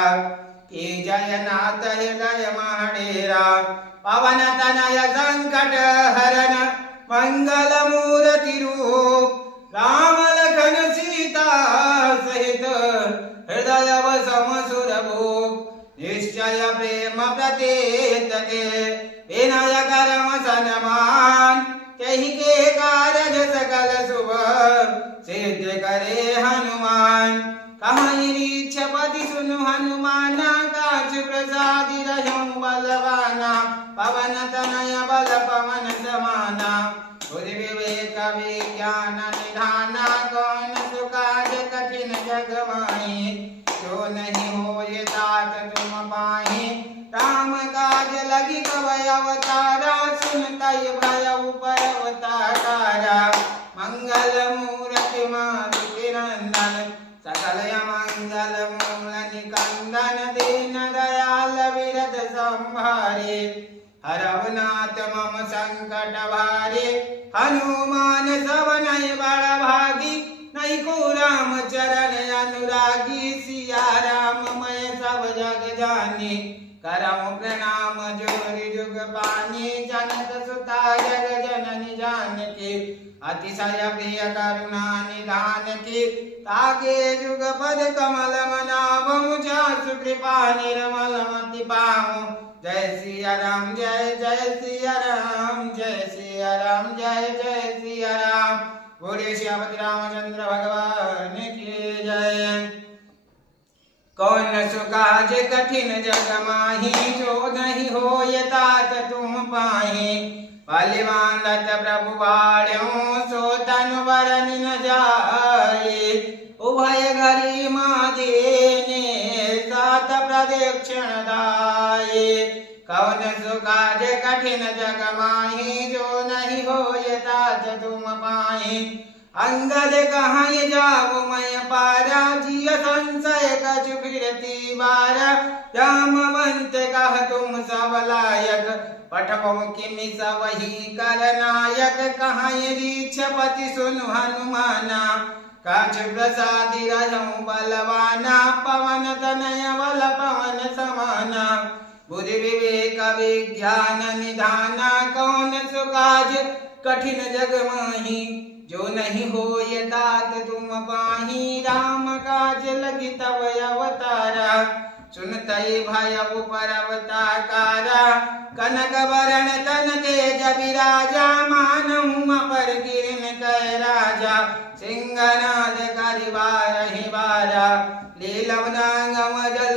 की जयनाथ हृदय महाडेरा पवन तनय संकट हरण मंगल मूर्ति रूप राम लखन सीता सहित हृदय वसम सुर भूप निश्चय प्रेम प्रतीत ते विनय कर्म सन्मान तेहि के कारज सकल शुभ सिद्ध करे हनुमान कहीं रीक्षपति सुनु हनुमाना काज प्रसादि रहूं बलवाना पवन तनय बल पवन समाना बुद्धि विवेक विज्ञान निधाना कौन सुकाज कठिन जग माही जो नहीं होय तात तुम पाहि राम काज लगी कवय अवतारा सुनतय भय उपर अवतारा मंगल मूर्ति मारुति नंदन सकल मंगल मूल निकंदन दीन दयाल विरद संहारे हरवनाथ मम संकट भारे हनुमान सवनय बड़ भागी नहीं को राम चरण अनुरागी सिया राम मैं सब जग जानी करम प्रणाम जोरि जुग पानी जनक सुता जग जननी जानकी अतिशय प्रिय करुणा निधान की ताके जुग पद कमल मनाभं जासु कृपा निर्मल मति पाऊं जय सिया राम जय जय सिया राम जय सिया राम जय जय सिया राम बोले श्यामति रामचंद्र भगवान की जय। कौन सुकाज कठिन जग माही जो नहीं होय तात तुम पाहि बलिवान लत प्रभु बाढ़ों सो तनु वरन न जाए उभय घरी माँ देने सात प्रदक्षिण दाए कौन सुकाज कठिन जग माही जो नहीं होय तात तुम पाहि अंगद कहाँ जाऊ मैं पारा जिय संशय कछु फिरती बारा जामवंत कह तुम सब लायक पठबो किमि सबहि कर नायक कहाँ रीक्षपति सुनु हनुमाना काज प्रसादि रहूं बलवाना पवन तनय बल पवन समाना बुद्धि विवेक विज्ञान निधाना कौन सुकाज कठिन जग माही जो नहीं होय तात तुम पाहि राम काज लगी तब अवतारा सुनतई भय उपर अवतारा कनक वरण तन तेज विराजा मानहु अपर गिरन कै राजा सिंहनाद करि बारहि बारा लीलवनांगम जल